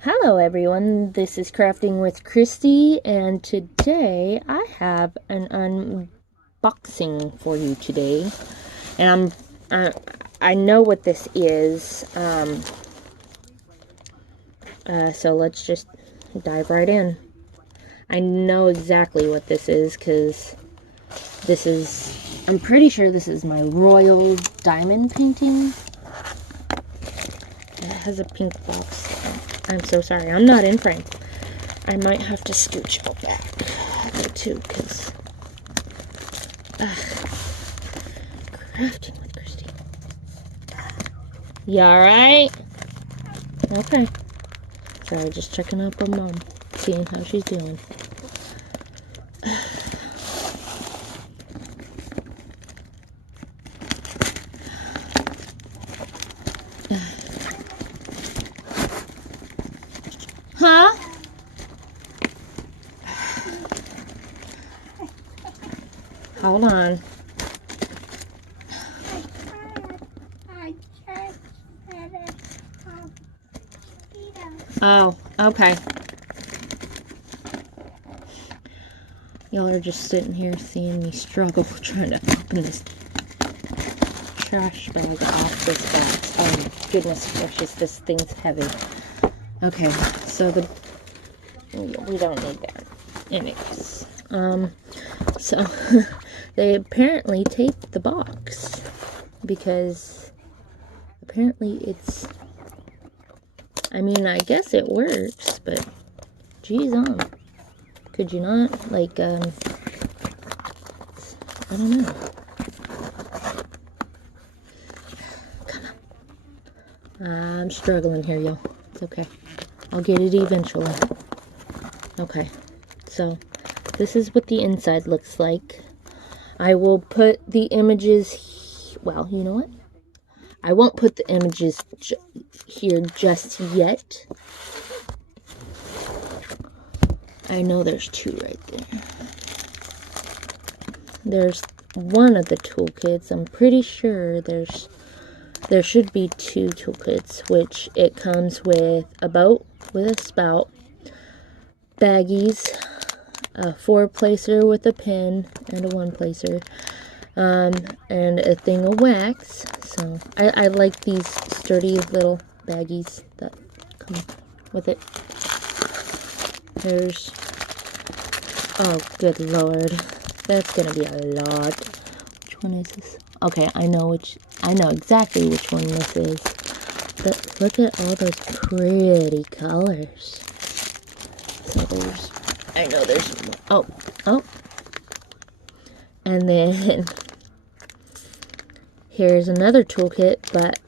Hello everyone, this is Crafting with Christy, and today I have an unboxing for you today. And I know what this is, so let's just dive right in. I know exactly what this is, because I'm pretty sure this is my royal diamond painting. It has a pink box. I'm so sorry, I'm not in frame. I might have to scooch out back too, because Crafting with Christy. You alright? Okay. Sorry, just checking up on Mom, seeing how she's doing. Huh? Hold on. Oh, okay. Y'all are just sitting here seeing me struggle trying to open this trash bag off this box. Oh my goodness gracious, this thing's heavy. Okay, so we don't need that. Anyways, so they apparently taped the box because apparently it's, I mean, I guess it works, but geez, could you not, like, I don't know. Come on. I'm struggling here, y'all. It's okay. I'll get it eventually. Okay, so this is what the inside looks like. I will put the images, well, you know what? I won't put the images here just yet. I know there's two right there. There's one of the toolkits. I'm pretty sure there should be two toolkits, which it comes with a boat with a spout, baggies, a 4-placer with a pin and a 1-placer, and a thing of wax. So I like these sturdy little baggies that come with it. There's, oh good lord, that's gonna be a lot. Which one is this? Okay, I know exactly which one this is. But look at all those pretty colors. So I know there's more. Oh. And then here's another toolkit, but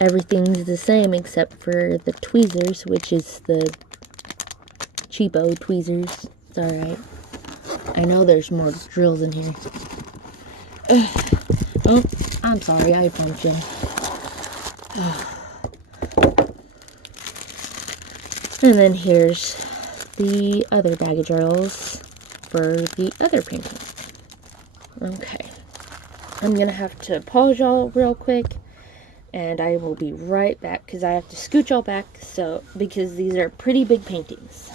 everything's the same except for the tweezers, which is the cheapo tweezers. It's alright. I know there's more drills in here. Oh, I'm sorry, I bumped you. And then here's the other bag of drills for the other painting. Okay. I'm gonna have to pause y'all real quick, and I will be right back because I have to scooch y'all back, because these are pretty big paintings.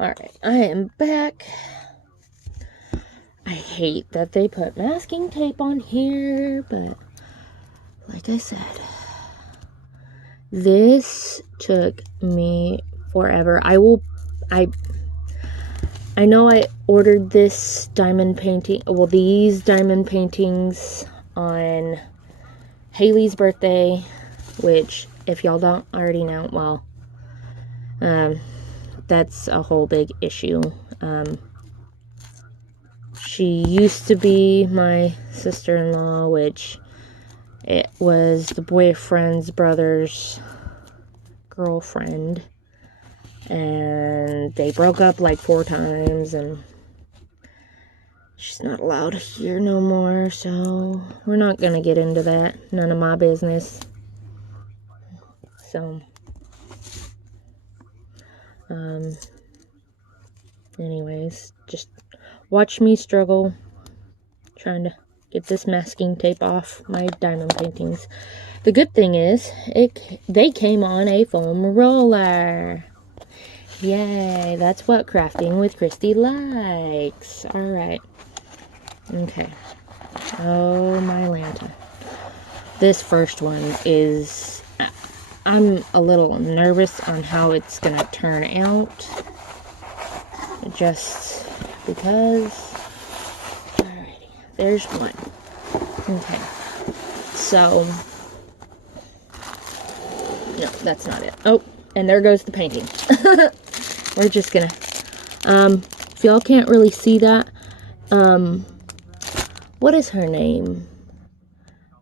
Alright, I am back. I hate that they put masking tape on here, but like I said, this took me forever. I know I ordered this diamond painting, well, these diamond paintings on Haley's birthday, which, if y'all don't already know, well, that's a whole big issue. She used to be my sister-in-law, which it was the boyfriend's brother's girlfriend, and they broke up like 4 times, and she's not allowed here no more, so we're not gonna get into that. None of my business. So, anyways, just watch me struggle trying to get this masking tape off my diamond paintings. The good thing is, they came on a foam roller. Yay, that's what crafting with Christy likes. Alright. Okay. Oh, my Lanta. This first one is... I'm a little nervous on how it's going to turn out. Just because... Alrighty. There's one. Okay. So... No, that's not it. Oh, and there goes the painting. We're just gonna... if y'all can't really see that... what is her name?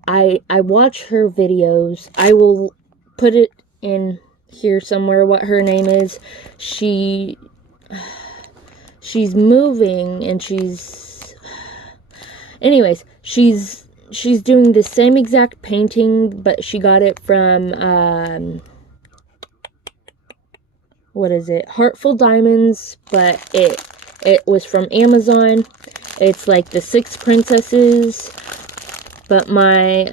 I watch her videos. I will put it in here somewhere what her name is. She's moving and she's... Anyways, she's doing the same exact painting, but she got it from, what is it? Heartful Diamonds, but it was from Amazon. It's like the 6 princesses, but my,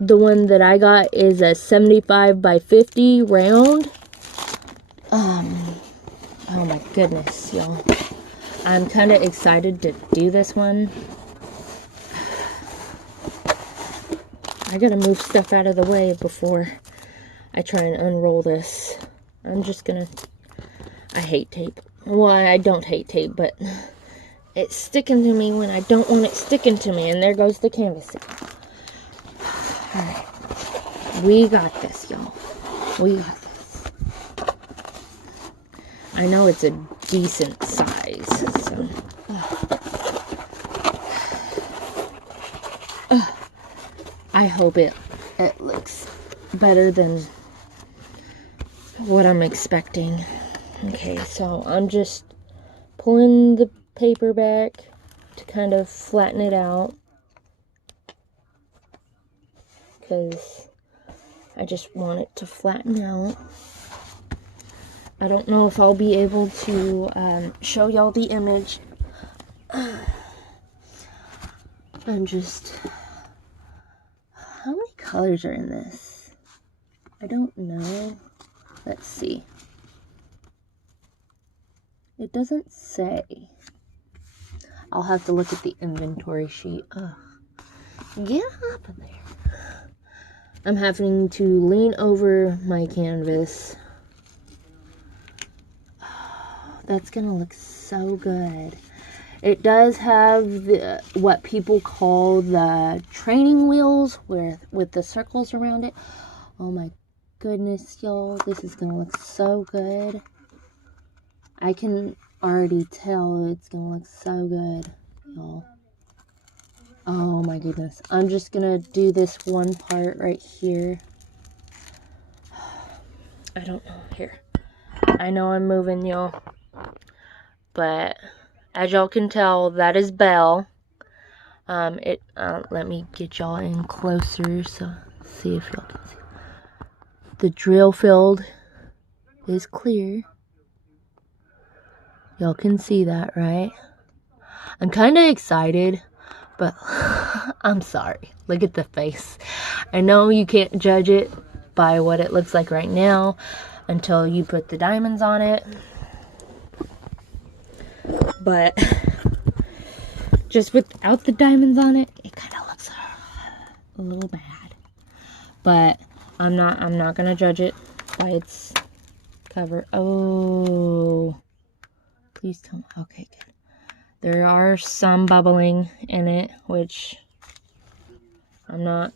the one that I got is a 75 by 50 round. Oh my goodness, y'all. I'm kind of excited to do this one. I gotta move stuff out of the way before I try and unroll this. I'm just gonna... I hate tape. Well, I don't hate tape, but it's sticking to me when I don't want it sticking to me. And there goes the canvas again. Alright. We got this, y'all. We got this. I know it's a decent size, so... I hope it looks better than what I'm expecting. Okay, so I'm just pulling the paper back to kind of flatten it out, because I just want it to flatten out. I don't know if I'll be able to show y'all the image. I'm just... How many colors are in this? I don't know. Let's see. It doesn't say. I'll have to look at the inventory sheet. Ugh. Get up there. I'm having to lean over my canvas. Oh, that's gonna look so good. It does have what people call the training wheels with the circles around it. Oh my goodness, y'all. This is going to look so good. I can already tell it's going to look so good, y'all. Oh my goodness. I'm just going to do this one part right here. I don't know. Here. I know I'm moving, y'all. But... as y'all can tell, that is Belle. Let me get y'all in closer so see if y'all can see. The drill field is clear. Y'all can see that, right? I'm kind of excited, but I'm sorry. Look at the face. I know you can't judge it by what it looks like right now until you put the diamonds on it. But just without the diamonds on it, it kind of looks a little bad. But I'm not gonna judge it by its cover. Oh, please tell me. Okay, good. There are some bubbling in it, which I'm not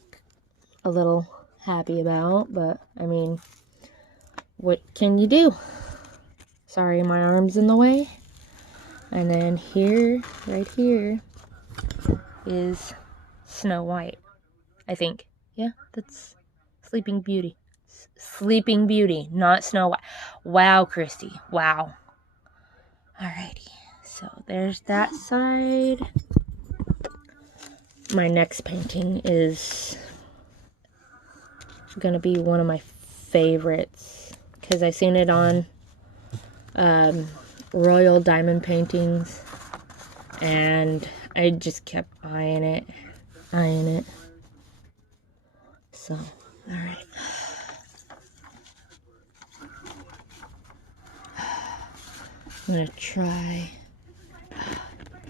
a little happy about. But I mean, what can you do? Sorry, my arm's in the way. And then here, right here, is Snow White, I think. Yeah, that's Sleeping Beauty. Sleeping Beauty, not Snow White. Wow, Christy. Wow. Alrighty. So there's that side. My next painting is going to be one of my favorites, because I seen it on Royal Diamond Paintings, and I just kept eyeing it. So, alright. I'm gonna try.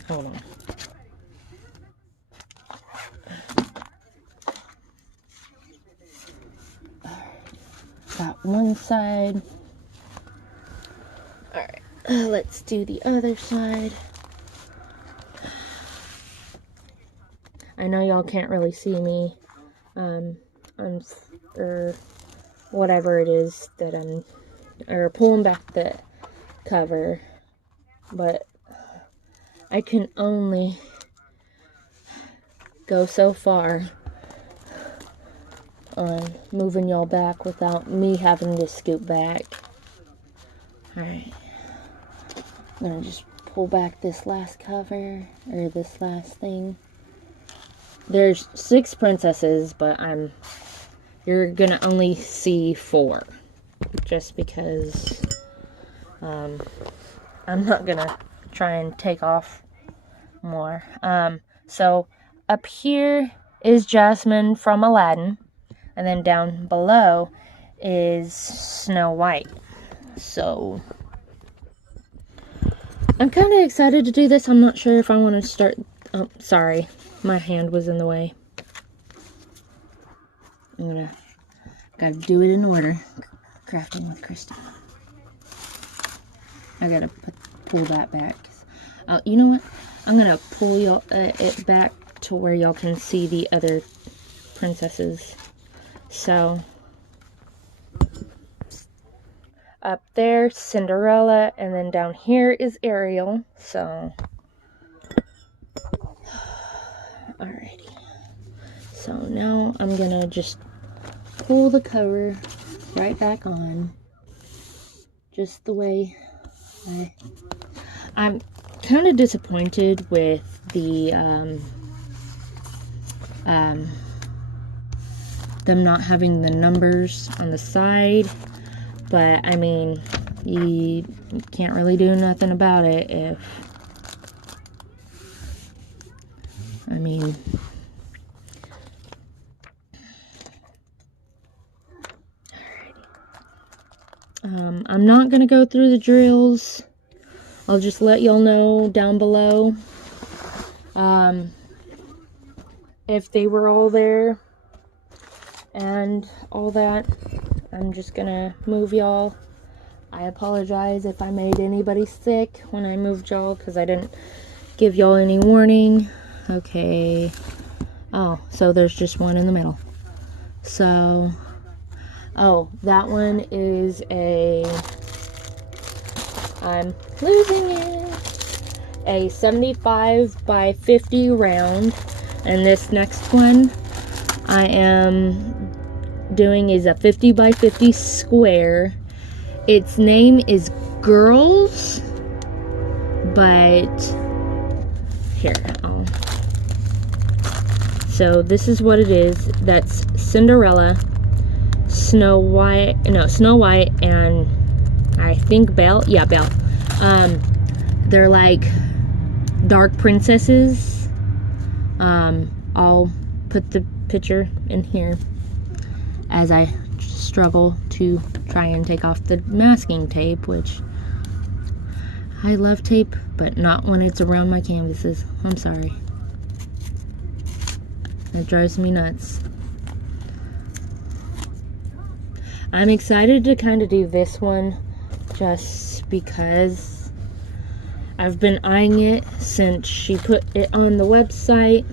Hold on. Got one side. Alright, let's do the other side. I know y'all can't really see me, or whatever it is that or pulling back the cover, but I can only go so far on moving y'all back without me having to scoot back. Alright, I'm gonna just pull back this last cover, or this last thing. There's 6 princesses, but you're gonna only see 4, just because I'm not gonna try and take off more. So up here is Jasmine from Aladdin, and then down below is Snow White. So I'm kind of excited to do this. I'm not sure if I want to start. Oh, sorry, my hand was in the way. Gotta do it in order. Crafting with Christy. I gotta pull that back. You know what? I'm gonna pull it back to where y'all can see the other princesses. So up there, Cinderella, and then down here is Ariel. So alrighty. So now I'm gonna just pull the cover right back on, just the way I'm kind of disappointed with the them not having the numbers on the side, but I mean, you can't really do nothing about it if, I mean, I'm not gonna go through the drills. I'll just let y'all know down below if they were all there and all that. I'm just gonna move y'all. I apologize if I made anybody sick when I moved y'all, because I didn't give y'all any warning. Okay. Oh, so there's just one in the middle. So, oh, that one is I'm losing it, a 75 by 50 round, and this next one I am doing is a 50 by 50 square. Its name is Girls, but here, so this is what it is. That's Cinderella, Snow White, and I think Belle. Yeah, Belle. They're like dark princesses. I'll put the picture in here as I struggle to try and take off the masking tape, which I love tape, but not when it's around my canvases. I'm sorry. It drives me nuts. I'm excited to kind of do this one just because I've been eyeing it since she put it on the website.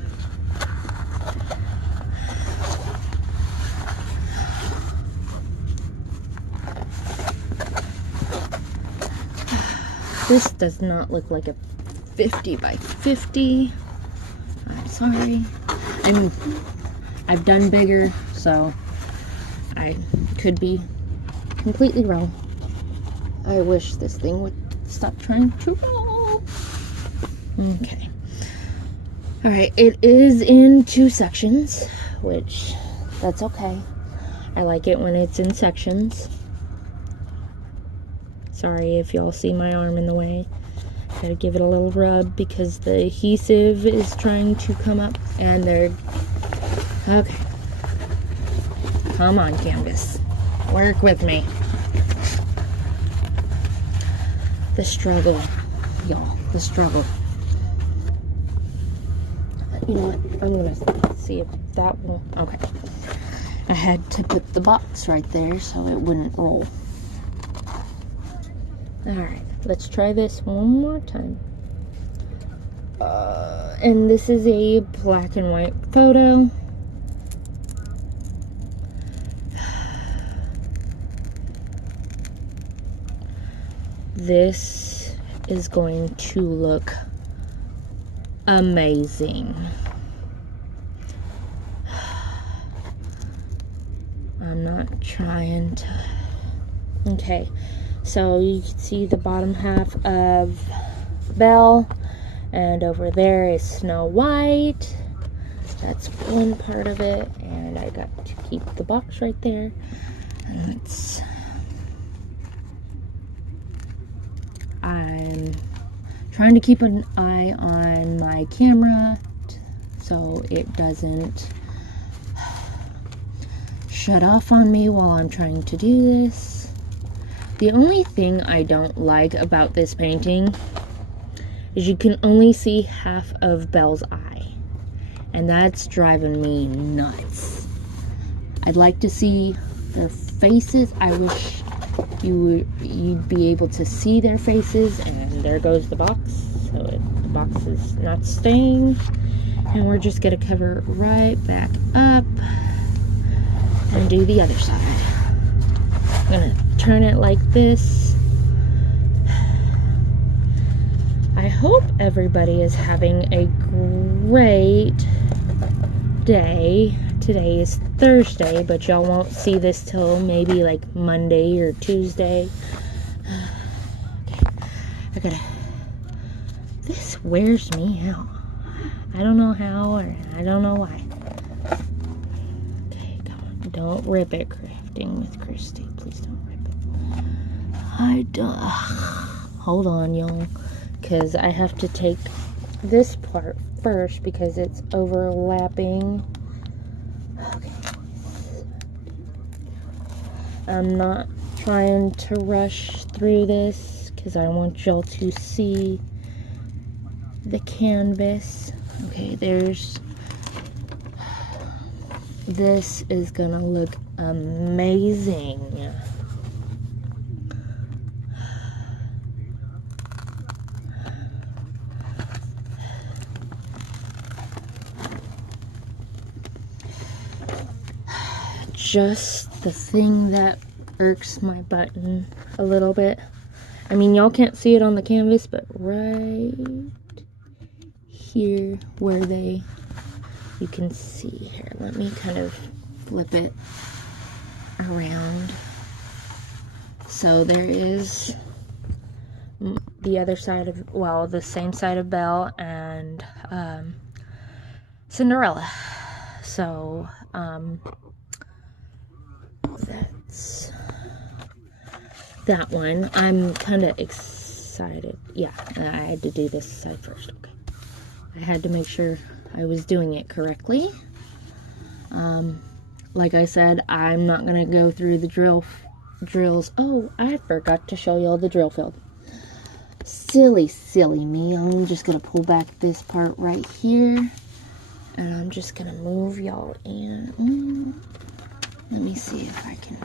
This does not look like a 50 by 50. I'm sorry. I've done bigger, so I could be completely wrong. I wish this thing would stop trying to roll. Okay. Alright, it is in 2 sections, which that's okay. I like it when it's in sections. Sorry if y'all see my arm in the way. Gotta give it a little rub because the adhesive is trying to come up, and they're... Okay. Come on, canvas. Work with me. The struggle, y'all. The struggle. You know what? I'm gonna see if that will... Okay. I had to put the box right there so it wouldn't roll. Alright, let's try this one more time. And this is a black and white photo. This is going to look amazing. I'm not trying to... Okay, so you can see the bottom half of Belle, and over there is Snow White. That's one part of it, and I got to keep the box right there. And I'm trying to keep an eye on my camera so it doesn't shut off on me while I'm trying to do this. The only thing I don't like about this painting is you can only see half of Belle's eye, and that's driving me nuts. I'd like to see their faces. I wish you'd be able to see their faces, and there goes the box. So the box is not staying, and we're just gonna cover it right back up and do the other side. I'm gonna turn it like this. I hope everybody is having a great day. Today is Thursday, but y'all won't see this till maybe like Monday or Tuesday. Okay, this wears me out. I don't know how, or I don't know why. Okay, come on. Don't rip it, Crafting with Christy. Please don't rip it. I don't... Hold on, y'all. Because I have to take this part first because it's overlapping. Okay. I'm not trying to rush through this because I want y'all to see the canvas. Okay, there's... This is gonna look amazing. Just the thing that irks my button a little bit. I mean, y'all can't see it on the canvas, but right here where you can see here. Let me kind of flip it around. So there is the other side of, well, the same side of Belle and Cinderella. So, that's that one. I'm kind of excited. Yeah, I had to do this side first. Okay. I had to make sure I was doing it correctly. Like I said, I'm not going to go through the drills. Oh, I forgot to show y'all the drill field. Silly me. I'm just going to pull back this part right here. And I'm just going to move y'all in. Let me see if I can...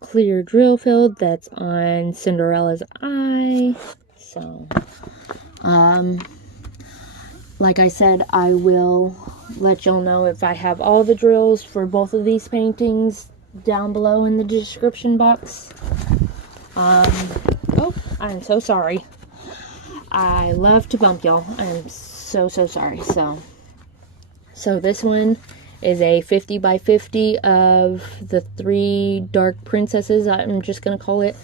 Clear drill field that's on Cinderella's eye. So, like I said, I will let y'all know if I have all the drills for both of these paintings down below in the description box. Oh, I'm so sorry. I love to bump y'all. I'm so sorry. So this one is a 50 by 50 of the 3 dark princesses, I'm just gonna call it.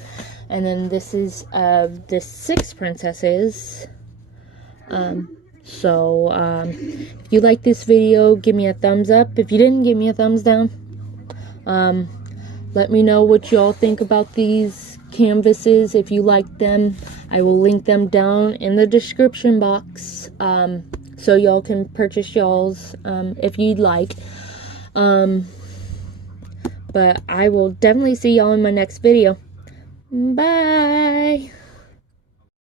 And then this is of the 6 princesses. If you like this video, give me a thumbs up. If you didn't, give me a thumbs down. Let me know what y'all think about these canvases. If you like them, I will link them down in the description box, so y'all can purchase y'all's if you'd like. But I will definitely see y'all in my next video. Bye.